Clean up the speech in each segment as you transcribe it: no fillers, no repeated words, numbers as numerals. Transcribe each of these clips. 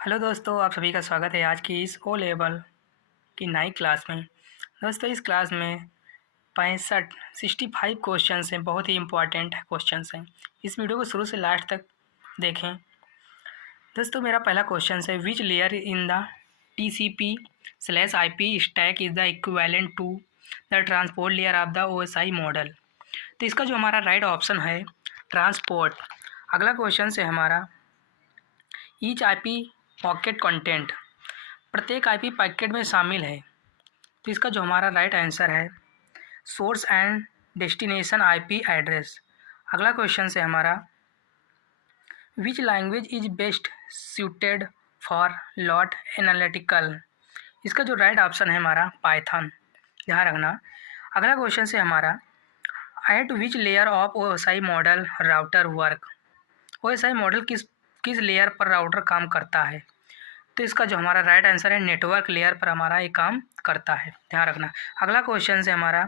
Hello दोस्तों, आप सभी का स्वागत है आज की इस ओ लेवल की नई क्लास में। दोस्तों, इस क्लास में 65 क्वेश्चंस हैं, बहुत ही इम्पोर्टेंट क्वेश्चंस हैं। इस वीडियो को शुरू से लास्ट तक देखें। दोस्तों, मेरा पहला क्वेश्चन है, which layer in the TCP/IP stack is the equivalent to the transport layer of the OSI model. तो इसका जो हमारा राइट ऑप्शन है ट्रांसपोर्ट। अगला क्वेश्चन है हमारा, ईच IP पॉकेट कंटेंट, प्रत्येक IP पैकेट में शामिल है। तो इसका जो हमारा राइट आंसर है source and destination IP address. अगला क्वेश्चन है हमारा, which language is best suited for lot analytical. इसका जो राइट ऑप्शन है हमारा पाइथन, ध्यान रखना। अगला क्वेश्चन है हमारा, eight which layer of OSI model router work. OSI model किस लेयर पर राउटर काम करता है। तो इसका जो हमारा राइट आंसर है नेटवर्क लेयर पर हमारा ये काम करता है, ध्यान रखना। अगला क्वेश्चन है हमारा,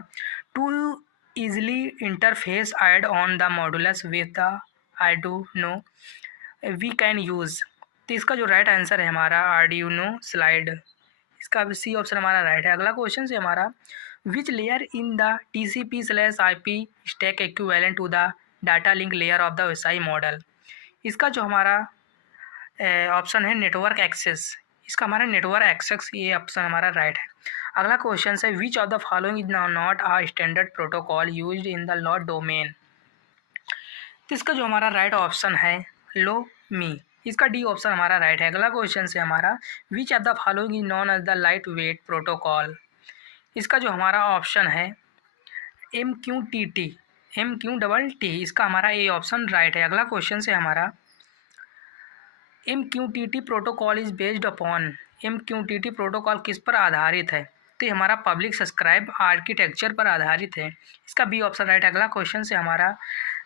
to easily interface add on the modules with the Arduino we can use. तो इसका जो राइट आंसर है हमारा आर्डुइनो स्लाइड। इसका सी ऑप्शन हमारा राइट है। अगला क्वेश्चन है हमारा, which layer in the TCP/IP stack equivalent to the data link layer of the OSI model. इसका जो हमारा ऑप्शन है नेटवर्क एक्सेस। इसका हमारा नेटवर्क एक्सेस ये ऑप्शन हमारा राइट है। अगला क्वेश्चन है, which of the following is not a standard protocol used in the lot domain. तो इसका जो हमारा राइट ऑप्शन है लो मी। इसका डी ऑप्शन हमारा राइट है। अगला क्वेश्चन है हमारा, which of the following is known as the lightweight protocol. इसका जो हमारा ऑप्शन है MQTT। इसका हमारा ए ऑप्शन राइट है। अगला क्वेश्चन है हमारा, MQTT protocol is based upon. MQTT protocol किस पर आधारित है। तो ये हमारा पब्लिक सब्सक्राइब आर्किटेक्चर पर आधारित है। इसका बी ऑप्शन राइट है। अगला क्वेश्चन है हमारा,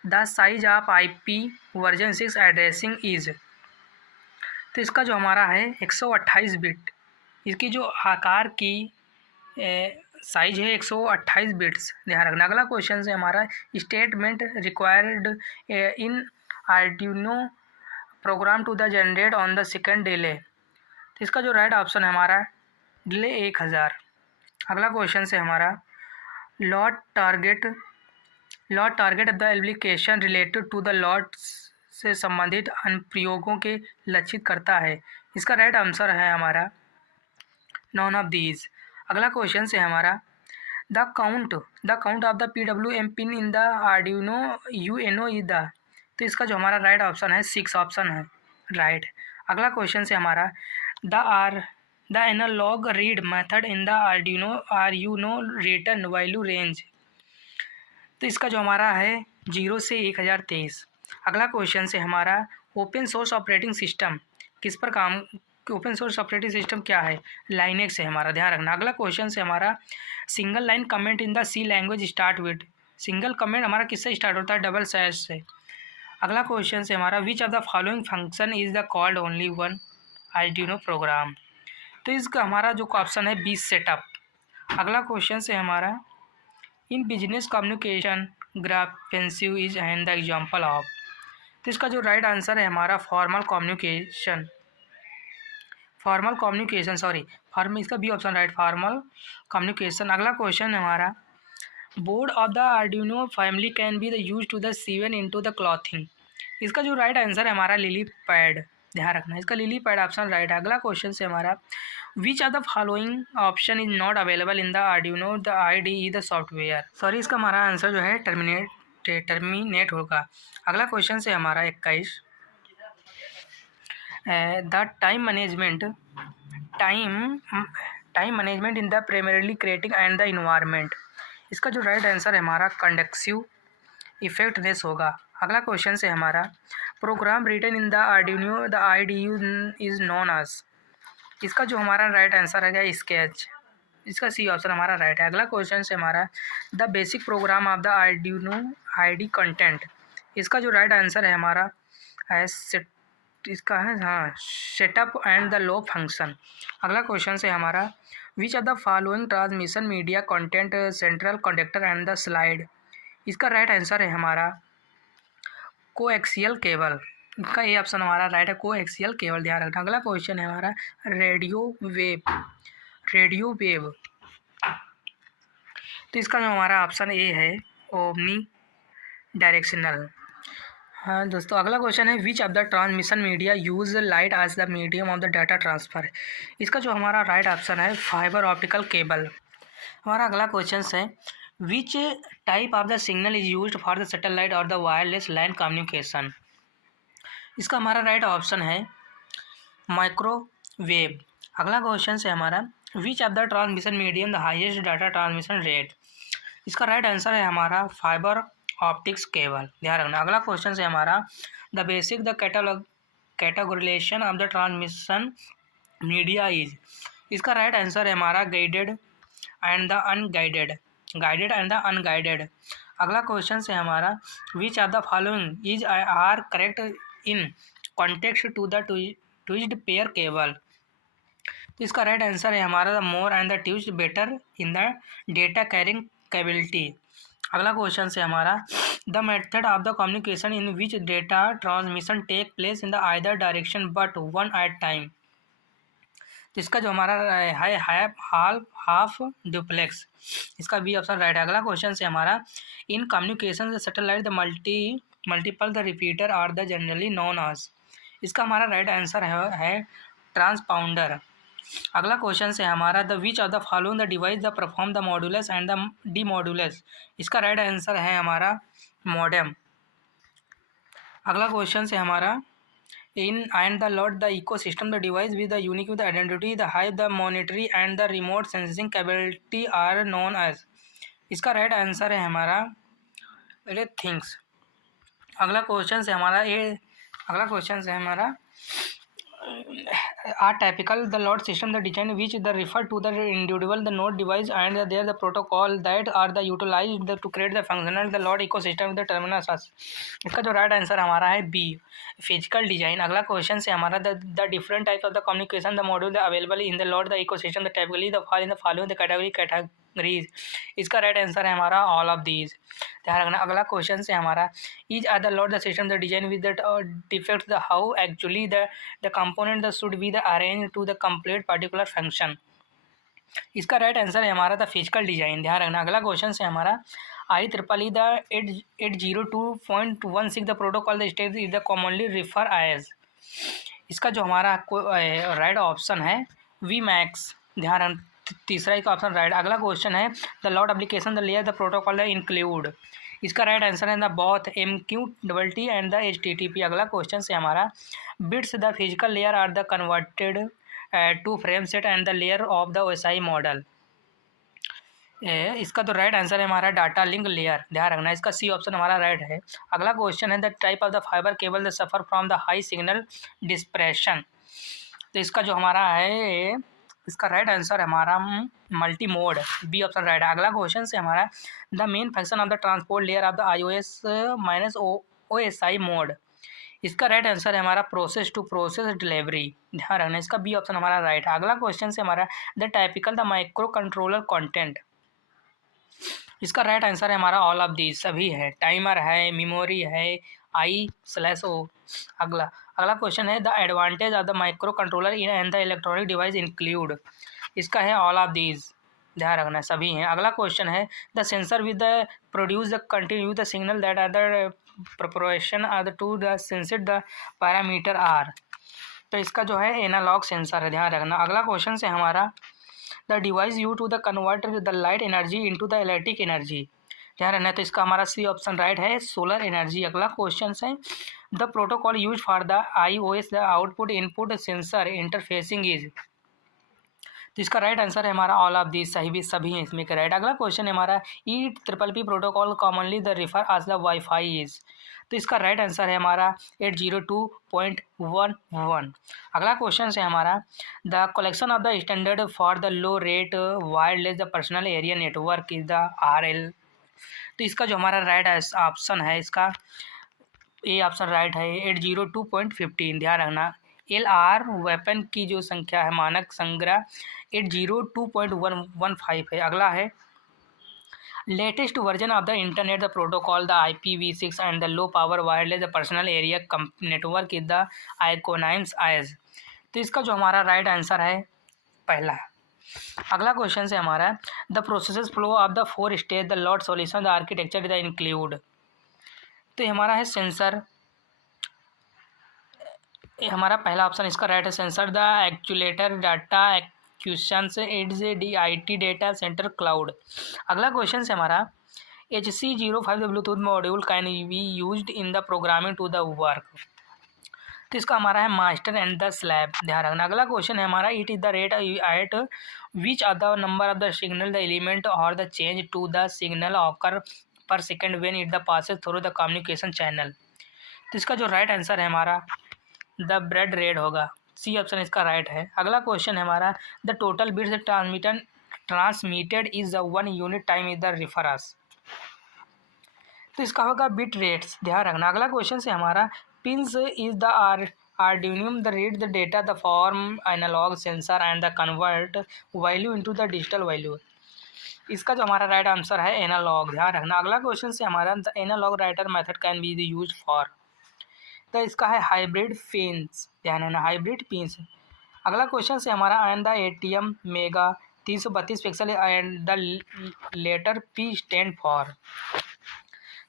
the size of IP version 6 addressing is. तो इसका जो हमारा है 128 बिट। इसकी जो आकार की साइज है 128 बिट्स, ध्यान रखना। अगला क्वेश्चन है हमारा, statement required in Arduino program to the generate on the second delay. तो इसका जो राइट ऑप्शन है हमारा डिले 1000। अगला क्वेश्चन है हमारा, lot target the application related to the lot से संबंधित अनुप्रयोगों के लक्षित करता है। इसका राइट आंसर है हमारा नॉन ऑफ दीज। अगला क्वेश्चन है हमारा, the count of the PWM pin in the Arduino UNO is the. तो इसका जो हमारा राइट ऑप्शन है 6 ऑप्शन है राइट। अगला क्वेश्चन है हमारा, the analog read method in the Arduino return value range. तो इसका जो हमारा है 0 से 1023। अगला क्वेश्चन है हमारा, ओपन सोर्स ऑपरेटिंग सिस्टम किस पर काम, ओपन सोर्स ऑपरेटिंग सिस्टम क्या है, लाइनेक्स है हमारा, ध्यान रखना। अगला क्वेश्चन है हमारा, single line comment in the C language start with. Single comment हमारा किससे स्टार्ट होता है, डबल स्लैश से। अगला क्वेश्चन है हमारा, which of the following function is the called only one Arduino program. तो इसका हमारा जो ऑप्शन है 20 सेटअप। अगला क्वेश्चन है हमारा, in business communication comprehensive is and the example of. तो इसका जो राइट आंसर है हमारा फॉर्मल कम्युनिकेशन, इसका B option right, formal communication. अगला क्वेश्चन है हमारा, board of the Arduino family can be the use to the sewn into the clothing. इसका जो राइट आंसर है हमारा लिली पैड, ध्यान रखना। इसका लिली पैड ऑप्शन राइट है। अगला क्वेश्चन है हमारा, which of the following option is not available in the Arduino the IDE the software. इसका हमारा आंसर जो है टर्मिनेट होगा। अगला क्वेश्चन है हमारा 21, the time management in the primarily creating and the environment. इसका जो राइट आंसर है हमारा कंडक्सिव इफेक्टनेस होगा। अगला क्वेश्चन है हमारा, program written in the Arduino the IDE is known as. इसका जो हमारा राइट आंसर है स्केच। इसका सी ऑप्शन हमारा राइट है। अगला क्वेश्चन है हमारा, the basic programme of the Arduino ID content. इसका जो राइट आंसर है हमारा इसका है setup and the low function. अगला क्वेश्चन है हमारा, which of the following transmission media content central conductor and the slide. इसका राइट आंसर है हमारा कोएक्सियल केबल। इसका ये ऑप्शन हमारा राइट है, कोएक्सियल केबल, ध्यान रखना। अगला क्वेश्चन है हमारा रेडियो वेव। तो इसका जो हमारा ऑप्शन ए है ओमनी डायरेक्शनल। हाँ दोस्तों, अगला क्वेश्चन है which of the transmission media use light as the medium of the data transfer. इसका जो हमारा राइट ऑप्शन है फाइबर ऑप्टिकल केबल। हमारा अगला क्वेश्चन है which type of the signal is used for the satellite और the wireless land communication. इसका हमारा राइट ऑप्शन है माइक्रोवेव। अगला क्वेश्चन है हमारा which of the transmission medium the highest data transmission rate. इसका राइट आंसर है हमारा फाइबर ऑप्टिक्स केबल, ध्यान रखना। अगला क्वेश्चन है हमारा the basic the categorization of the transmission media is. इसका राइट आंसर है हमारा गाइडेड एंड द अनगाइडेड। अगला क्वेश्चन है हमारा which of the following is are correct in context to the twisted pair cable. तो इसका राइट आंसर है हमारा the more and the twist better in the data carrying capability. अगला question है हमारा the method of the communication in which data transmission take place in the either direction but one at time. तो इसका जो हमारा है half duplex. इसका B option right है। अगला क्वेश्चन है हमारा in communication the satellite the multiple the repeater are the generally known as. इसका हमारा राइट आंसर है ट्रांसपाउंडर। अगला क्वेश्चन है हमारा the which of the following the device the perform the modulus and the demodulus. इसका right answer है हमारा modem. अगला क्वेश्चन है हमारा in and the lot the ecosystem the device with the unique with identity the high the monetary and the remote sensing capability are known as. इसका right answer है हमारा things. अगला question है हमारा are typical the load system the design which the refer to the individual the node device and there the protocol that are the utilized to create the functional the load ecosystem with the terminals। इसका जो right answer हमारा है B physical design. अगला question है हमारा the different types of the communication the module the available in the load the ecosystem the typically the fall in the following the categories. इसका right answer है हमारा all of these, ध्यान रखना। अगला question है हमारा is are the load the system the design with the defect the how actually the component the should be the arrange to the complete particular function. इसका right answer है हमारा the physical design, ध्यान रखना। अगला question है हमारा IEEE the 802.16 the protocol the stage is the commonly refer as. इसका जो हमारा राइट ऑप्शन है वी मैक्स, ध्यान रखना। तीसरा का ऑप्शन राइट। अगला क्वेश्चन है the lot application the layer the protocol the include. इसका राइट आंसर है the both MQTT and the HTTP। अगला क्वेश्चन है हमारा bits the physical layer are the converted to frame set and the layer of the OSI model. इसका तो right answer है हमारा data link layer, ध्यान रखना। इसका सी ऑप्शन हमारा राइट है। अगला क्वेश्चन है the type of the fibre cable the suffer from the high signal dispersion. तो इसका जो हमारा है इसका राइट आंसर है हमारा multi mode, B option right है। अगला क्वेश्चन है हमारा the main function of the transport layer of the iOS OSI mode. इसका राइट आंसर है हमारा प्रोसेस टू प्रोसेस डिलीवरी, ध्यान रखना। इसका बी ऑप्शन हमारा राइट है। अगला क्वेश्चन है हमारा the typical the micro controller content. इसका राइट आंसर है हमारा ऑल ऑफ दीज, सभी है। टाइमर है, मेमोरी है, I/O। अगला क्वेश्चन है the advantage of the micro controller in and the electronic device include. इसका है ऑल ऑफ दीज, ध्यान रखना, सभी हैं। अगला क्वेश्चन है the sensor with the produce the continue the signal that are the proportion are the to the sensed the parameter are. तो इसका जो है एनालॉग सेंसर है, ध्यान रखना। अगला क्वेश्चन है हमारा the device you to the convert the light energy into the electric energy, ध्यान रखना। तो इसका हमारा सी ऑप्शन राइट है सोलर एनर्जी। अगला क्वेश्चन है the protocol use for the iOS the output input sensor interfacing is. तो इसका राइट आंसर है हमारा ऑल ऑफ दीज, सभी हैं इसमें का राइट। अगला क्वेश्चन है हमारा EPPP protocol commonly the refer as the wifi is. तो इसका राइट आंसर है हमारा 802.11। अगला क्वेश्चन है हमारा the collection of the standard for the low rate wireless the personal area network is the RL। तो इसका जो हमारा राइट ऑप्शन है इसका ए ऑप्शन राइट है 802.15, ध्यान रखना। LR वेपन की जो संख्या है मानक संग्रह 802.115 है। अगला है Latest version of the internet, the protocol, the IPv6 and the low power wireless the personal area network is the acronyms as। तो इसका जो हमारा राइट आंसर है पहला। अगला क्वेश्चन से हमारा the process flow of the 4 stage the lot solution the architecture the include. तो ये हमारा है सेंसर, हमारा पहला ऑप्शन इसका राइट है sensor the actuator data acquisition its DIT data centre cloud. अगला क्वेश्चन से हमारा HC05 the Bluetooth module can be used in the programming to the work. तो इसका हमारा है मास्टर एंड द स्लैब, ध्यान रखना। अगला क्वेश्चन है हमारा it is the rate at which are the number of the signal the element और the change to the signal occur per second when it the passes through the communication channel. तो इसका जो right answer है हमारा the bread rate होगा, C option इसका right है। अगला क्वेश्चन है हमारा the total bits transmitted is the 1 unit time is the reference. तो इसका होगा बिट रेट्स, ध्यान रखना। अगला क्वेश्चन से हमारा pins is the Arduino the read the data the form analog sensor and the convert value into the digital value. इसका जो हमारा राइट आंसर है एनालॉग, ध्यान रखना। अगला क्वेश्चन से हमारा the analogue writer method can be use for. तो इसका है हाइब्रिड पिंस, ध्यान रखना हाइब्रिड पिंस। अगला क्वेश्चन से हमारा and the ATM mega 332 pixel and the letter P stand for.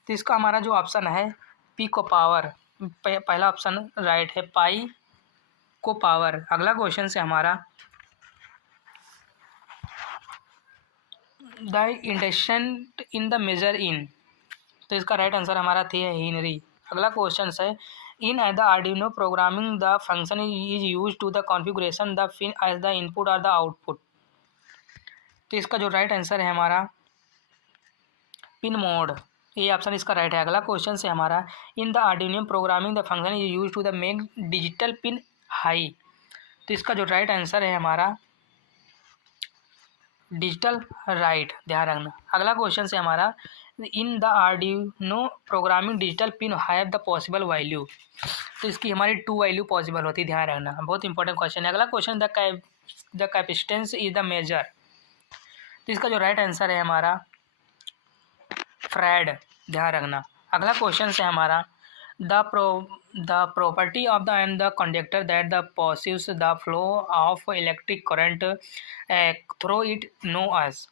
तो इसका हमारा जो ऑप्शन है पी को पावर, पहला ऑप्शन राइट है पाई को पावर। अगला क्वेश्चन से हमारा the induction in the measure in. तो इसका राइट आंसर हमारा थी हेनरी। अगला क्वेश्चन है in the Arduino programming the function is use to the configuration the pin as the input और द आउटपुट। तो इसका जो राइट आंसर है हमारा पिन मोड, ये ऑप्शन इसका राइट है। अगला क्वेश्चन से हमारा in the Arduino programming the function is use to the make digital pin high. तो इसका जो राइट आंसर है हमारा डिजिटल राइट, ध्यान रखना। अगला क्वेश्चन से हमारा in the Arduino programming digital pin have the possible value. तो इसकी हमारी 2 वैल्यू पॉसिबल होती है, ध्यान रखना, बहुत इंपॉर्टेंट क्वेश्चन है। अगला question the capacitance is the measure. तो इसका जो राइट आंसर है हमारा फ्रेड, ध्यान रखना। अगला क्वेश्चन से हमारा the property of the and the conductor that the opposes the flow of electric current through it known as.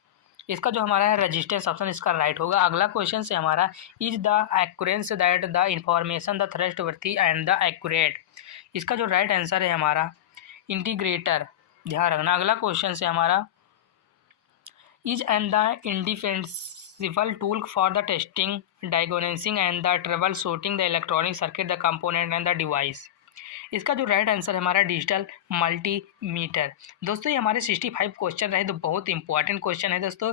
इसका जो हमारा है रेजिस्टेंस ऑप्शन इसका राइट होगा। अगला क्वेश्चन से हमारा is the assurance that the information the trustworthy and the accurate. इसका जो राइट आंसर है हमारा इंटीग्रेटर, ध्यान रखना। अगला क्वेश्चन से हमारा is and the indispensable tool for the testing diagnosing and the troubleshooting the electronic circuit the component and the device. इसका जो राइट आंसर है हमारा डिजिटल मल्टीमीटर। दोस्तों ये हमारे 65 क्वेश्चन रहे, तो बहुत इंपॉर्टेंट क्वेश्चन है दोस्तों।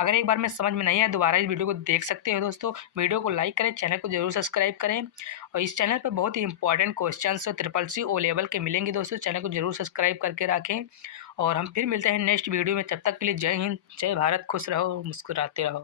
अगर एक बार में समझ में नहीं आया दोबारा इस वीडियो को देख सकते हो दोस्तों। वीडियो को लाइक करें, चैनल को जरूर सब्सक्राइब करें और इस चैनल पर बहुत ही important question CCC O level के मिलेंगे दोस्तों। चैनल को जरूर सब्सक्राइब करके रखें और हम फिर मिलते हैं नेक्स्ट वीडियो में। तब तक के लिए जय हिंद, जय भारत, खुश रहो, मुस्कुराते रहो।